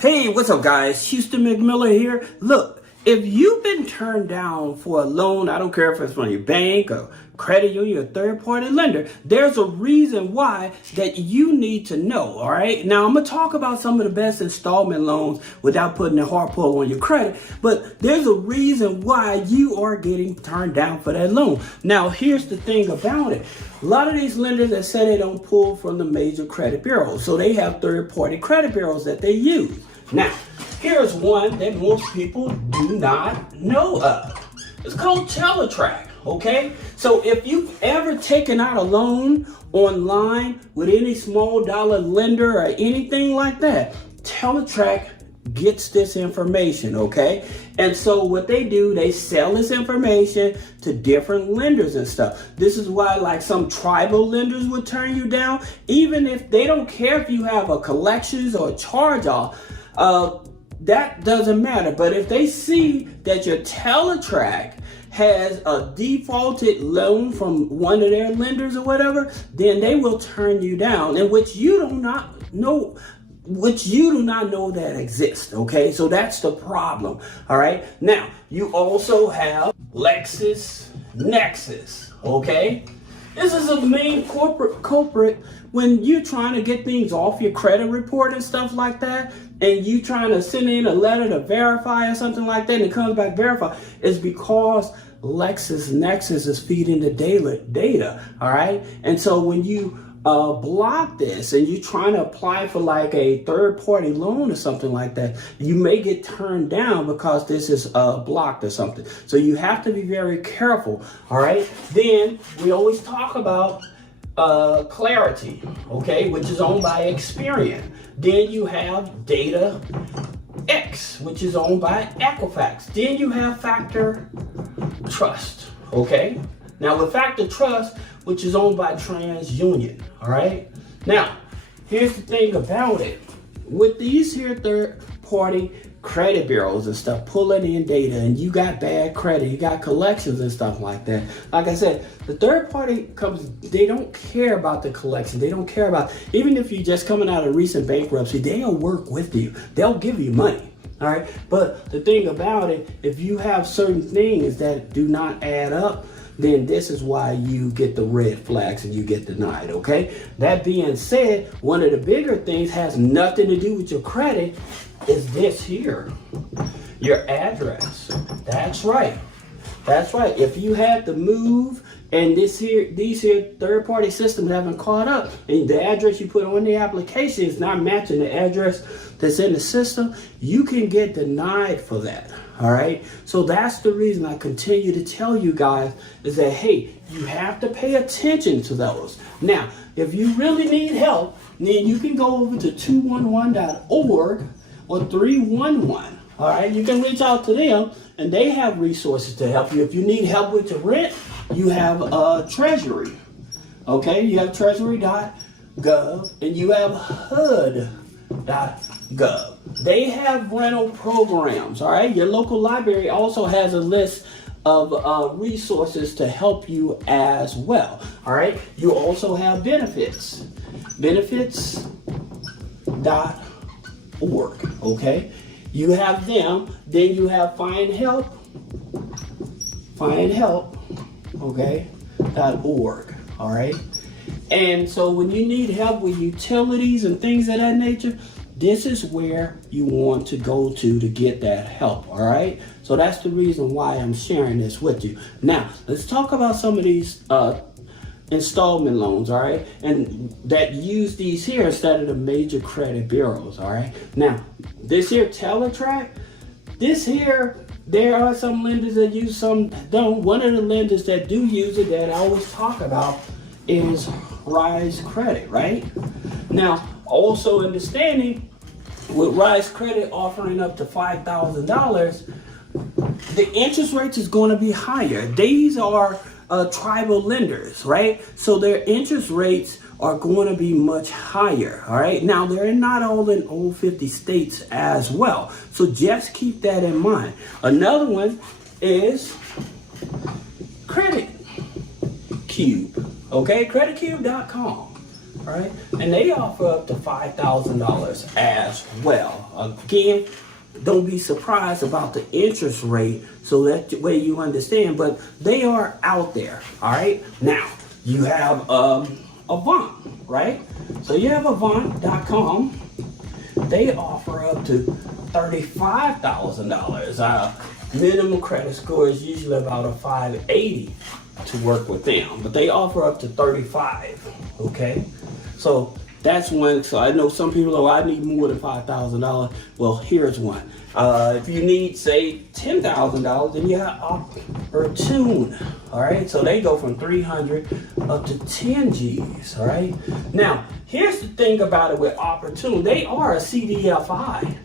Hey, what's up, guys? Houston McMiller here. Look, if you've been turned down for a loan, I don't care if it's from your bank or credit union or third-party lender, there's a reason why that you need to know, all right? Now, I'm going to talk about some of the best installment loans without putting a hard pull on your credit, but there's a reason why you are getting turned down for that loan. Now, here's the thing about it. A lot of these lenders that say they don't pull from the major credit bureaus, so they have third-party credit bureaus that they use. Now, here's one that most people do not know of. It's called Teletrack. Okay, so if you've ever taken out a loan online with any small dollar lender or anything like that, Teletrack gets this information, okay? And so what they do, they sell this information to different lenders and stuff. This is why like some tribal lenders would turn you down, even if they don't care if you have a collections or a charge-off. That doesn't matter. But if they see that your Teletrack has a defaulted loan from one of their lenders or whatever, then they will turn you down, and which you do not know that exists. Okay, so that's the problem. All right, now you also have LexisNexis. Okay, this is a main corporate culprit when you're trying to get things off your credit report and stuff like that, and you trying to send in a letter to verify or something like that, and it comes back verified, is because LexisNexis is feeding the data, all right? And so when you block this and you're trying to apply for like a third-party loan or something like that, you may get turned down because this is blocked or something. So you have to be very careful, all right? Then we always talk about Clarity, okay, which is owned by Experian. Then you have Data X, which is owned by Equifax. Then you have Factor Trust, okay? Now with Factor Trust, which is owned by TransUnion, all right? Now, here's the thing about it. With these here third-party credit bureaus and stuff pulling in data, and you got bad credit, you got collections and stuff like that. Like I said, the third-party companies, they don't care about the collection. They don't care about, even if you're just coming out of recent bankruptcy, they'll work with you. They'll give you money. All right, but the thing about it, if you have certain things that do not add up, then this is why you get the red flags and you get denied, okay? That being said, one of the bigger things has nothing to do with your credit is this here, your address. That's right. That's right. If you had to move and these here third-party systems haven't caught up, and the address you put on the application is not matching the address that's in the system, you can get denied for that. All right. So that's the reason I continue to tell you guys is that, hey, you have to pay attention to those. Now, if you really need help, then you can go over to 211.org or 311. All right. You can reach out to them and they have resources to help you. If you need help with your rent, you have Treasury. Okay. You have treasury.gov and you have HUD.gov. They have rental programs, all right? Your local library also has a list of resources to help you as well, all right? You also have benefits, benefits.org, okay? You have them, then you have find help, okay, .org, all right? And so when you need help with utilities and things of that nature, this is where you want to go to get that help, all right? So that's the reason why I'm sharing this with you. Now, let's talk about some of these installment loans, all right? And that use these here instead of the major credit bureaus, all right? Now, this here Teletrack, this here, there are some lenders that use, some don't. One of the lenders that do use it that I always talk about is Rise Credit, right? Now, also understanding with Rise Credit offering up to $5,000, the interest rates is going to be higher. These are tribal lenders, right? So their interest rates are going to be much higher, all right? Now, they're not all in all 50 states as well. So just keep that in mind. Another one is Credit Cube, okay? CreditCube.com. right? And they offer up to $5,000 as well. Again, don't be surprised about the interest rate, so that way you understand, but they are out there, all right? Now, you have Avant, right? So you have Avant.com. They offer up to $35,000. Minimum credit score is usually about a 580 to work with them, but they offer up to 35, okay? So that's one. So I know some people, I need more than $5,000. Well, here's one. If you need, say, $10,000, then you have Opportune, all right? So they go from 300 up to 10 G's, all right? Now, here's the thing about it with Opportune. They are a CDFI.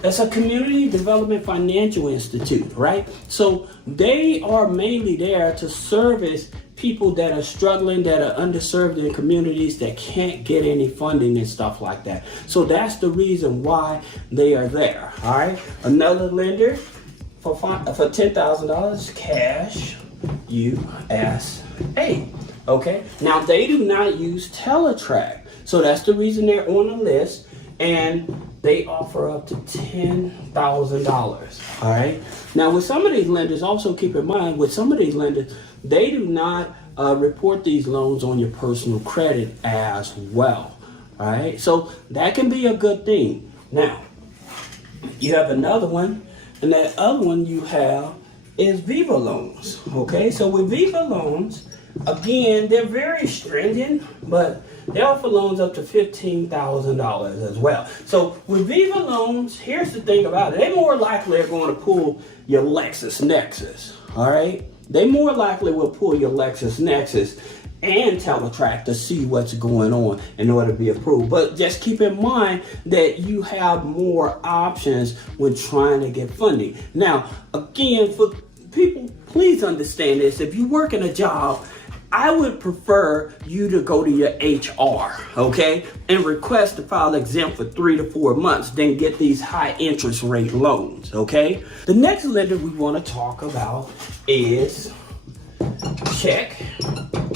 That's a Community Development Financial Institute, right? So they are mainly there to service people that are struggling, that are underserved in communities that can't get any funding and stuff like that. So that's the reason why they are there, all right? Another lender for $10,000, Cash USA, okay? Now, they do not use Teletrack, so that's the reason they're on the list, and they offer up to $10,000, all right? Now, with some of these lenders, also keep in mind, with some of these lenders, they do not report these loans on your personal credit as well, all right? So that can be a good thing. Now, you have another one, and that other one you have is Viva Loans, okay? So with Viva Loans, again, they're very stringent, but they offer loans up to $15,000 as well. So with Viva Loans, here's the thing about it. They more likely are going to pull your LexisNexis, all right? They more likely will pull your LexisNexis and Teletrack to see what's going on in order to be approved. But just keep in mind that you have more options when trying to get funding. Now, again, for people, please understand this. If you work in a job, I would prefer you to go to your HR, okay, and request to file exempt for 3 to 4 months, then get these high interest rate loans, okay? The next lender we want to talk about is Check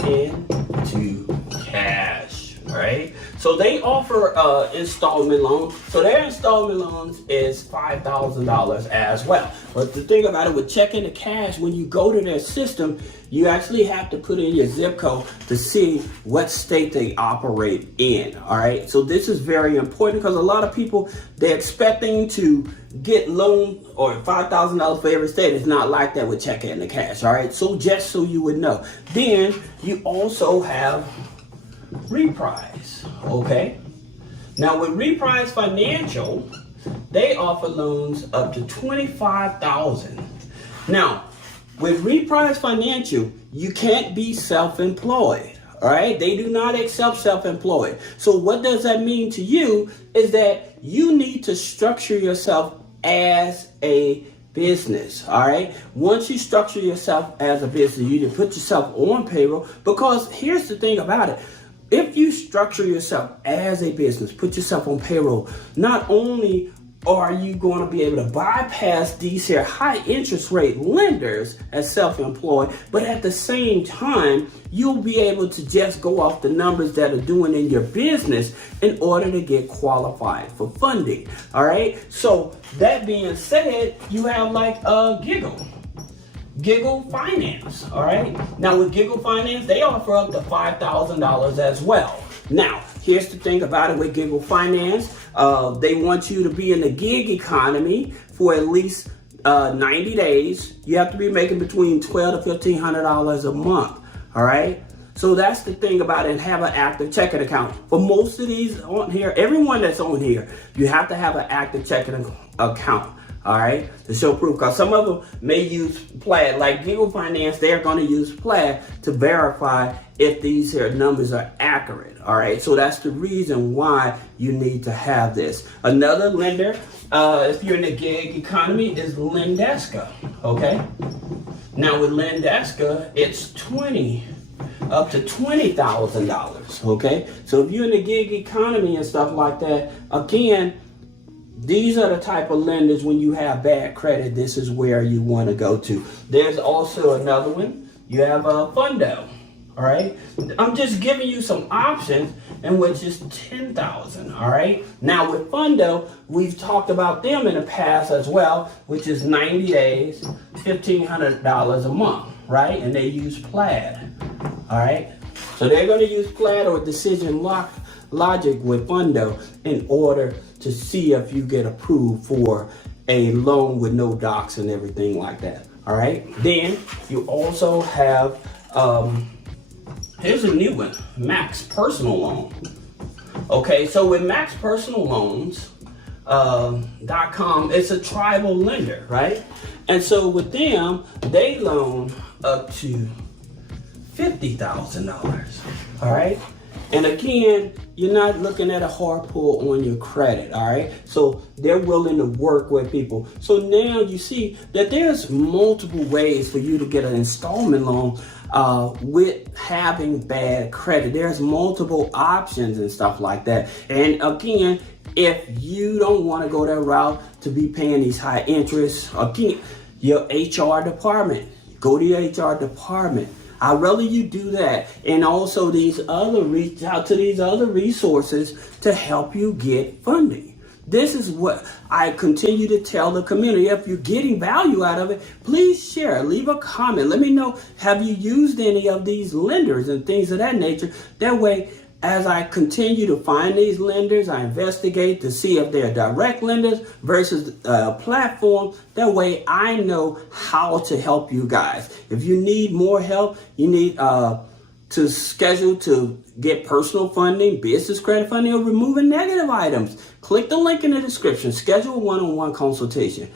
Into Cash, right? So they offer installment loans. So their installment loans is $5,000 as well. But the thing about it with Check Into Cash, when you go to their system, you actually have to put in your zip code to see what state they operate in, all right? So this is very important because a lot of people, they're expecting to get loan or $5,000 for every state. It's not like that with Check Into Cash, all right? So just so you would know. Then you also have Reprise, okay? Now with Reprise Financial, they offer loans up to $25,000. Now, with Reprise Financial, you can't be self-employed, all right? They do not accept self-employed. So what does that mean to you is that you need to structure yourself as a business, all right? Once you structure yourself as a business, you need to put yourself on payroll, because here's the thing about it. If you structure yourself as a business, put yourself on payroll, not only are you going to be able to bypass these here high interest rate lenders as self-employed, but at the same time, you'll be able to just go off the numbers that are doing in your business in order to get qualified for funding. All right. So that being said, you have like Giggle Finance. All right. Now with Giggle Finance, they offer up to $5,000 as well. Now, here's the thing about it with Giggle Finance. They want you to be in the gig economy for at least 90 days. You have to be making between $1,200 to $1,500 a month. All right. So that's the thing about it, and have an active checking account. For most of these on here, everyone that's on here, you have to have an active checking account. All right, to show proof, because some of them may use Plaid, like Giggle Finance, they're going to use Plaid to verify if these here numbers are accurate. All right, so that's the reason why you need to have this. Another lender, if you're in the gig economy, is Lendeska. Okay, now with Lendeska, it's up to $20,000. Okay, so if you're in the gig economy and stuff like that, again, these are the type of lenders, when you have bad credit, this is where you want to go to. There's also another one. You have a Fundo. All right. I'm just giving you some options, and which is $10,000. All right. Now with Fundo, we've talked about them in the past as well, which is 90 days, $1,500 a month, right? And they use Plaid. All right. So they're going to use Plaid or Decision Logic with Fundo in order to see if you get approved for a loan with no docs and everything like that. All right. Then you also have, here's a new one, Max Personal Loan. Okay, so with Max Personal Loans, .com, it's a tribal lender, right? And so with them, they loan up to $50,000. All right. And again, you're not looking at a hard pull on your credit, all right? So they're willing to work with people. So now you see that there's multiple ways for you to get an installment loan with having bad credit. There's multiple options and stuff like that. And again, if you don't want to go that route to be paying these high interests, again, your HR department, go to your HR department. I'd rather you do that, and also reach out to these other resources to help you get funding. This is what I continue to tell the community. If you're getting value out of it, please share, leave a comment. Let me know, have you used any of these lenders and things of that nature? That way, as I continue to find these lenders, I investigate to see if they're direct lenders versus a platform. That way I know how to help you guys. If you need more help, you need to schedule to get personal funding, business credit funding, or removing negative items, click the link in the description. Schedule a one-on-one consultation.